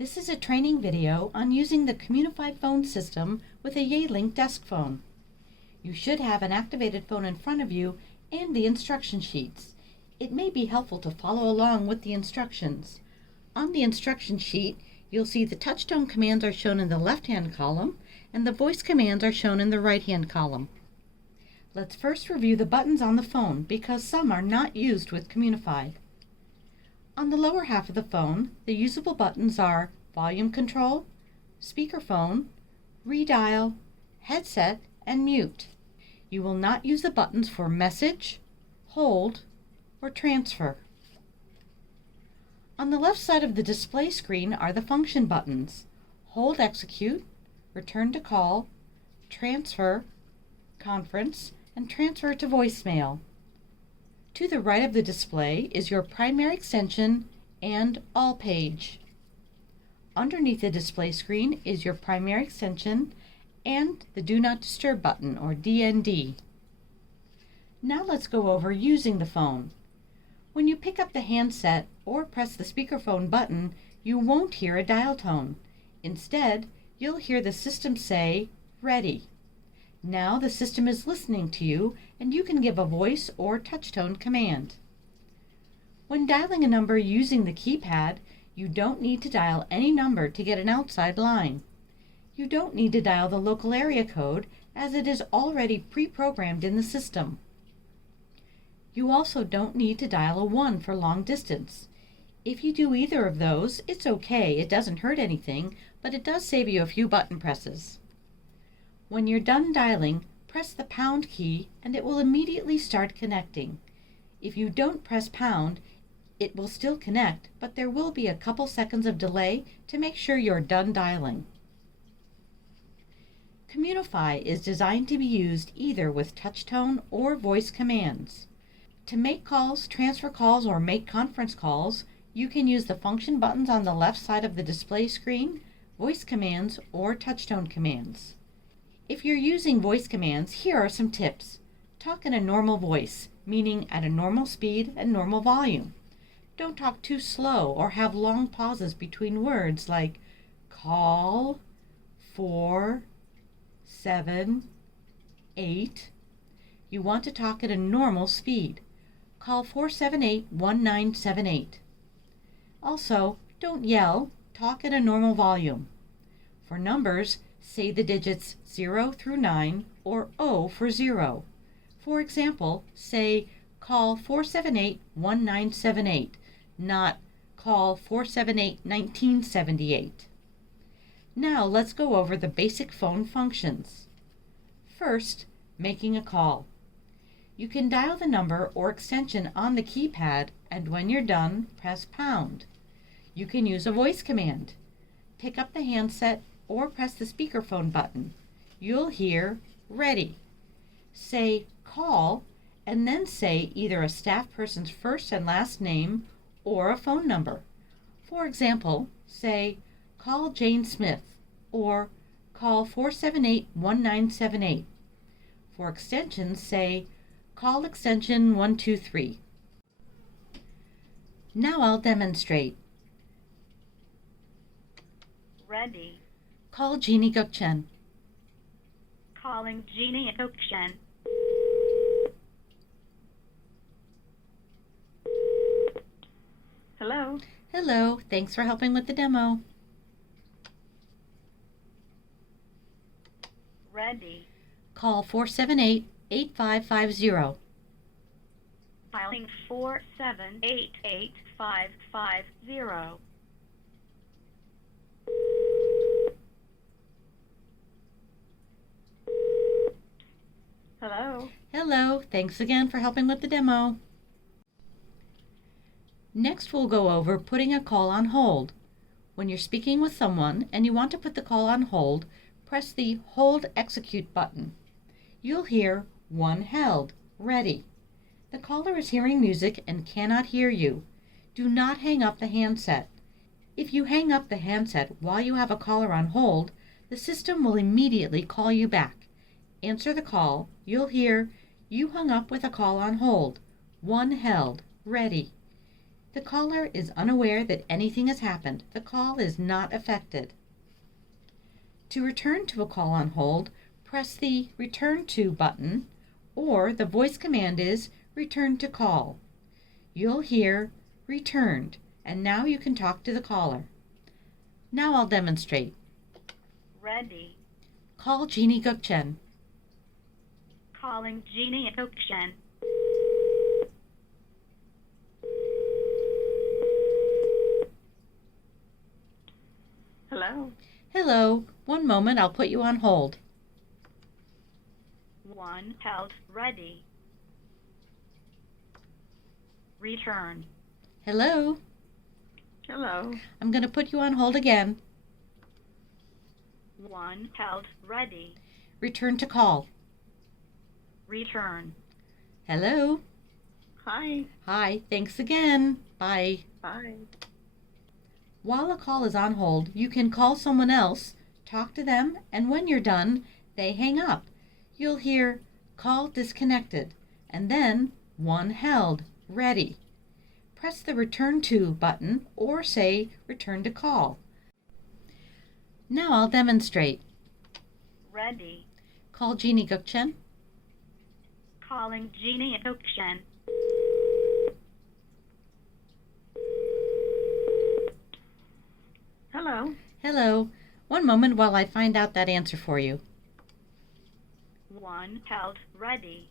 This is a training video on using the Comunify phone system with a Yealink desk phone. You should have an activated phone in front of you and the instruction sheets. It may be helpful to follow along with the instructions. On the instruction sheet, you'll see the touchtone commands are shown in the left-hand column and the voice commands are shown in the right-hand column. Let's first review the buttons on the phone because some are not used with Comunify. On the lower half of the phone, the usable buttons are volume control, speakerphone, redial, headset, and mute. You will not use the buttons for message, hold, or transfer. On the left side of the display screen are the function buttons: hold execute, return to call, transfer, conference, and transfer to voicemail. To the right of the display is your primary extension and all page. Underneath the display screen is your primary extension and the Do Not Disturb button, or DND. Now let's go over using the phone. When you pick up the handset or press the speakerphone button, you won't hear a dial tone. Instead, you'll hear the system say, "Ready." Now the system is listening to you and you can give a voice or touchtone command. When dialing a number using the keypad, you don't need to dial any number to get an outside line. You don't need to dial the local area code as it is already pre-programmed in the system. You also don't need to dial a 1 for long distance. If you do either of those, it's okay, it doesn't hurt anything, but it does save you a few button presses. When you're done dialing, press the pound key and it will immediately start connecting. If you don't press pound, it will still connect, but there will be a couple seconds of delay to make sure you're done dialing. Comunify is designed to be used either with touchtone or voice commands. To make calls, transfer calls, or make conference calls, you can use the function buttons on the left side of the display screen, voice commands, or touchtone commands. If you're using voice commands, here are some tips. Talk in a normal voice, meaning at a normal speed and normal volume. Don't talk too slow or have long pauses between words like call, 4, 7, 8. You want to talk at a normal speed. Call 478-1978. Also, don't yell, talk at a normal volume. For numbers, say the digits 0 through 9 or O for 0. For example, say call 478-1978, not call 478-1978. Now let's go over the basic phone functions. First, making a call. You can dial the number or extension on the keypad, and when you're done, press pound. You can use a voice command. Pick up the handset or press the speakerphone button. You'll hear "Ready." Say "call" and then say either a staff person's first and last name or a phone number. For example, say "call Jane Smith" or "call 478-1978. For extensions, say "call extension 123. Now I'll demonstrate. Ready. Call Jeannie Gukchen. Calling Jeannie Gukchen. Hello. Hello, thanks for helping with the demo. Ready. Call 478-8550. Dialing 4788550. Hello. Hello, thanks again for helping with the demo. Next we'll go over putting a call on hold. When you're speaking with someone and you want to put the call on hold, press the Hold Execute button. You'll hear "1 held, ready." The caller is hearing music and cannot hear you. Do not hang up the handset. If you hang up the handset while you have a caller on hold, the system will immediately call you back. Answer the call. You'll hear "You hung up with a call on hold. 1 held, ready." The caller is unaware that anything has happened. The call is not affected. To return to a call on hold, press the Return To button, or the voice command is Return to Call. You'll hear Returned, and now you can talk to the caller. Now I'll demonstrate. Ready. Call Jeannie Gukchen. Calling Jeannie Gukchen. Hello. Hello. One moment, I'll put you on hold. 1 held. Ready. Return. Hello. Hello. I'm going to put you on hold again. 1 held. Ready. Return to call. Return. Hello. Hi. Hi. Thanks again. Bye. Bye. While a call is on hold, you can call someone else, talk to them, and when you're done, they hang up. You'll hear Call Disconnected, and then 1 held. Ready. Press the Return To button or say Return to Call. Now I'll demonstrate. Ready. Call Jeannie Gukchen. Calling Jeannie Gukchen. Hello. Hello. One moment while I find out that answer for you. 1 held. Ready.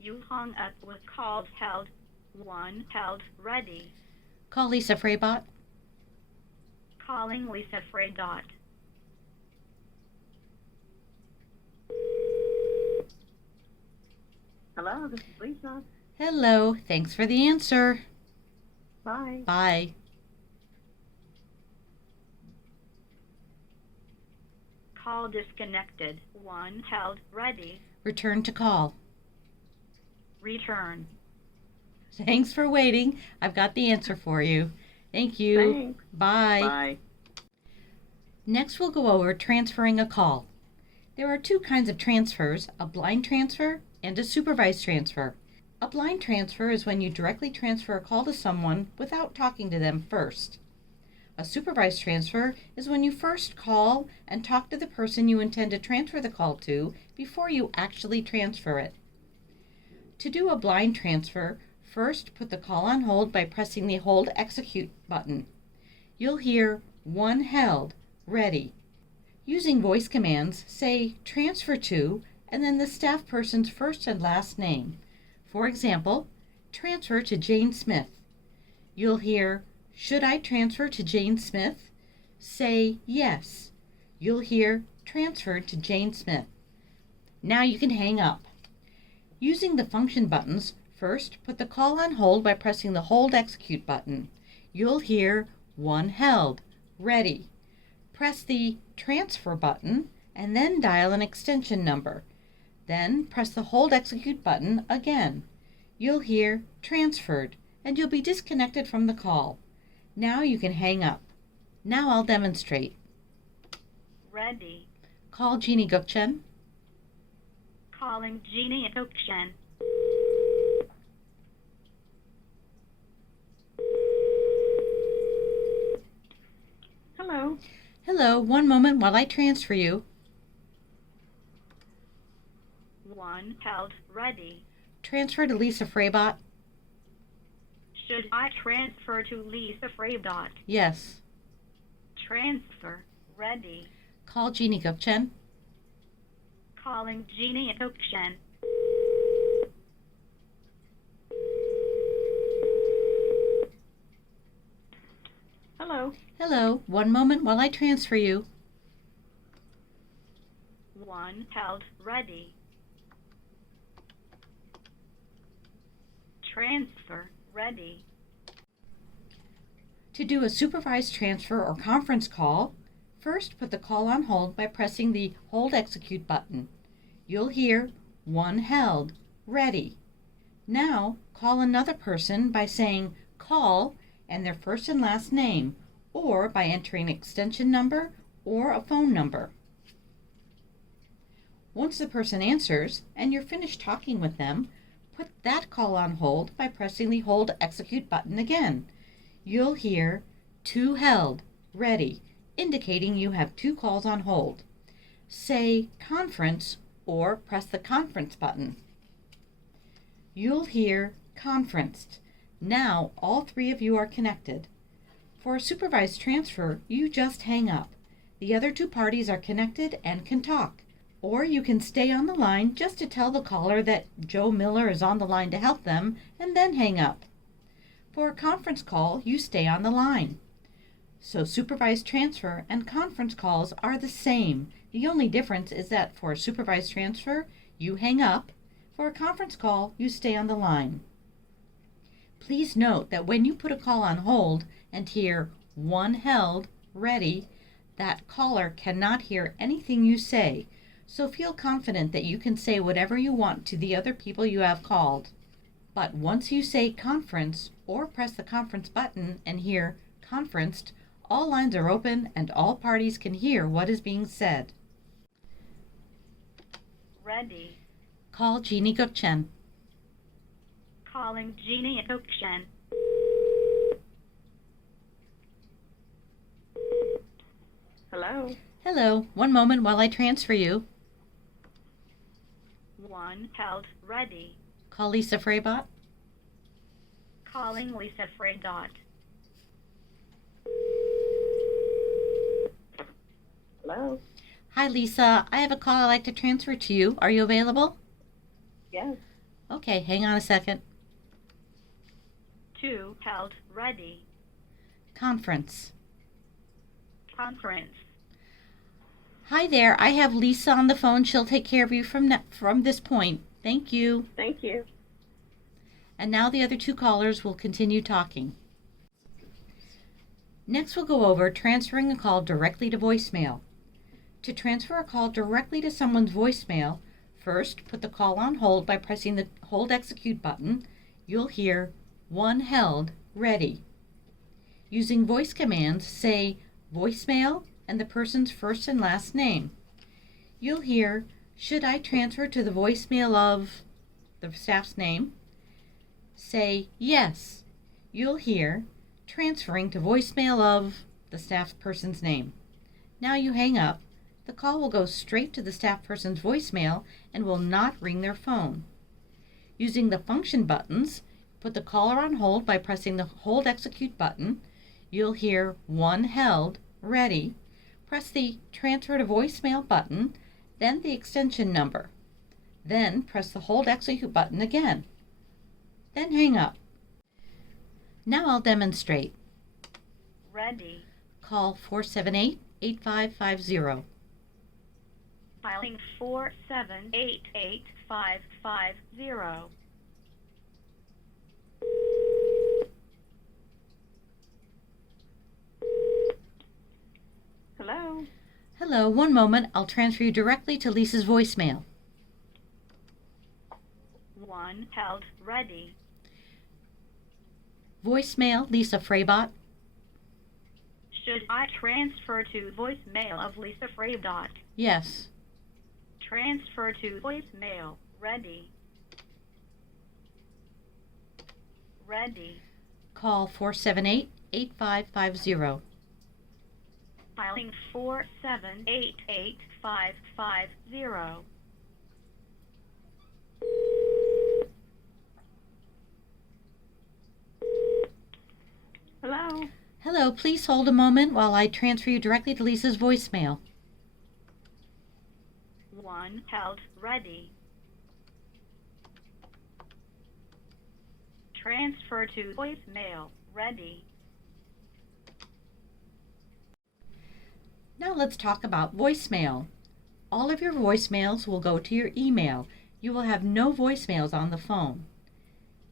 You hung up with calls held. 1 held. Ready. Call Lisa Freybot. Calling Lisa Freydot. Hello, this is Lisa. Hello. Thanks for the answer. Bye. Bye. Call disconnected. 1 held. Ready. Return to call. Return. Thanks for waiting. I've got the answer for you. Thank you. Thanks. Bye. Bye. Next, we'll go over transferring a call. There are 2 kinds of transfers, a blind transfer and a supervised transfer. A blind transfer is when you directly transfer a call to someone without talking to them first. A supervised transfer is when you first call and talk to the person you intend to transfer the call to before you actually transfer it. To do a blind transfer, first put the call on hold by pressing the Hold Execute button. You'll hear 1 held. Ready. Using voice commands, say Transfer To and then the staff person's first and last name. For example, transfer to Jane Smith. You'll hear, Should I transfer to Jane Smith? Say yes. You'll hear, Transferred to Jane Smith. Now you can hang up. Using the function buttons, first put the call on hold by pressing the Hold Execute button. You'll hear 1 held. Ready. Press the Transfer button and then dial an extension number. Then press the Hold Execute button again. You'll hear Transferred, and you'll be disconnected from the call. Now you can hang up. Now I'll demonstrate. Ready. Call Jeannie Gukchen. Calling Jeannie Gukchen. Hello. Hello, one moment while I transfer you. 1 held. Ready. Transfer to Lisa Freybot. Should I transfer to Lisa Freydot? Yes. Transfer. Ready. Call Jeannie Gukchen. Calling Jeannie Gukchen. Hello. Hello, one moment while I transfer you. 1 held. Ready. Transfer. Ready. To do a supervised transfer or conference call, first put the call on hold by pressing the Hold Execute button. You'll hear 1 held. Ready. Now call another person by saying call and their first and last name, or by entering extension number or a phone number. Once the person answers and you're finished talking with them, put that call on hold by pressing the Hold Execute button again. You'll hear 2 held, ready, indicating you have 2 calls on hold. Say conference or press the conference button. You'll hear conferenced. Now all 3 of you are connected. For a supervised transfer, you just hang up. The other 2 parties are connected and can talk. Or you can stay on the line just to tell the caller that Joe Miller is on the line to help them and then hang up. For a conference call, you stay on the line. So supervised transfer and conference calls are the same. The only difference is that for a supervised transfer, you hang up. For a conference call, you stay on the line. Please note that when you put a call on hold and hear 1 held, ready, that caller cannot hear anything you say. So feel confident that you can say whatever you want to the other people you have called. But once you say conference or press the conference button and hear conferenced, all lines are open and all parties can hear what is being said. Ready. Call Jeannie Gokchen. Calling Jeannie Gokchen. Hello. Hello, one moment while I transfer you. 1 held, ready. Call Lisa Freybot. Calling Lisa Freydot. Hello. Hi Lisa, I have a call I'd like to transfer to you. Are you available? Yes. Okay, hang on a second. 2 held, ready. Conference. Conference. Hi there, I have Lisa on the phone. She'll take care of you from this point. Thank you. Thank you. And now the other 2 callers will continue talking. Next we'll go over transferring a call directly to voicemail. To transfer a call directly to someone's voicemail, first put the call on hold by pressing the Hold Execute button. You'll hear 1 held, ready. Using voice commands, say voicemail and the person's first and last name. You'll hear, should I transfer to the voicemail of the staff's name? Say yes. You'll hear, transferring to voicemail of the staff person's name. Now you hang up. The call will go straight to the staff person's voicemail and will not ring their phone. Using the function buttons, put the caller on hold by pressing the Hold Execute button. You'll hear 1 held, ready. Press the Transfer to Voicemail button, then the extension number. Then press the Hold Execute button again. Then hang up. Now I'll demonstrate. Ready. Call 478-8550. Filing 4788550. Hello. Hello, one moment. I'll transfer you directly to Lisa's voicemail. 1 held, ready. Voicemail, Lisa Freybot. Should I transfer to voicemail of Lisa Freydot? Yes. Transfer to voicemail. Ready. Ready. Call 478-8550. Filing 4788550. Hello. Hello, please hold a moment while I transfer you directly to Lisa's voicemail. 1 held, ready. Transfer to voicemail. Ready. Now let's talk about voicemail. All of your voicemails will go to your email. You will have no voicemails on the phone.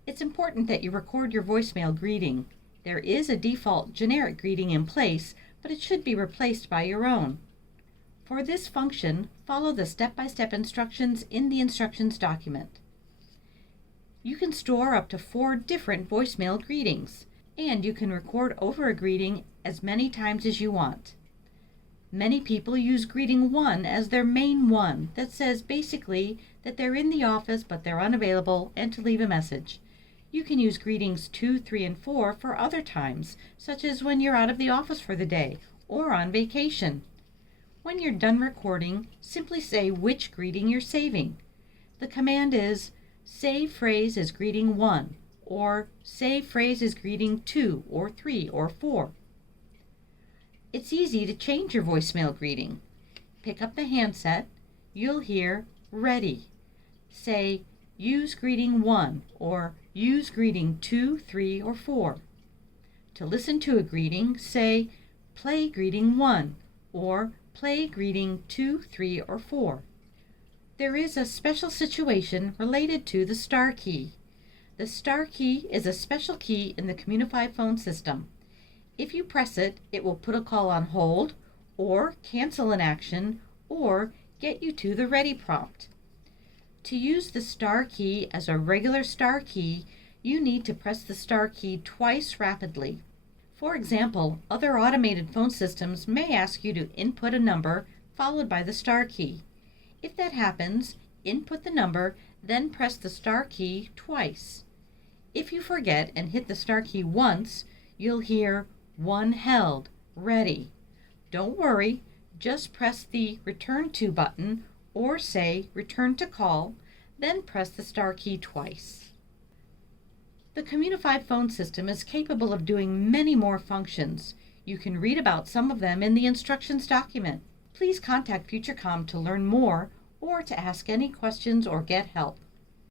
It's important that you record your voicemail greeting. There is a default generic greeting in place, but it should be replaced by your own. For this function, follow the step-by-step instructions in the instructions document. You can store up to 4 different voicemail greetings, and you can record over a greeting as many times as you want. Many people use greeting 1 as their main one that says basically that they're in the office but they're unavailable and to leave a message. You can use greetings 2, 3, and 4 for other times, such as when you're out of the office for the day or on vacation. When you're done recording, simply say which greeting you're saving. The command is save phrase as greeting 1 or save phrase as greeting 2 or 3 or 4. It's easy to change your voicemail greeting. Pick up the handset, you'll hear ready. Say use greeting 1 or use greeting 2, 3, or 4. To listen to a greeting, say play greeting 1 or play greeting 2, 3, or 4. There is a special situation related to the star key. The star key is a special key in the Comunify phone system. If you press it, it will put a call on hold, or cancel an action, or get you to the ready prompt. To use the star key as a regular star key, you need to press the star key twice rapidly. For example, other automated phone systems may ask you to input a number followed by the star key. If that happens, input the number, then press the star key twice. If you forget and hit the star key once, you'll hear 1 held, ready. Don't worry, just press the return to button or say return to call, then press the star key twice. The Comunify phone system is capable of doing many more functions. You can read about some of them in the instructions document. Please contact FutureCom to learn more or to ask any questions or get help.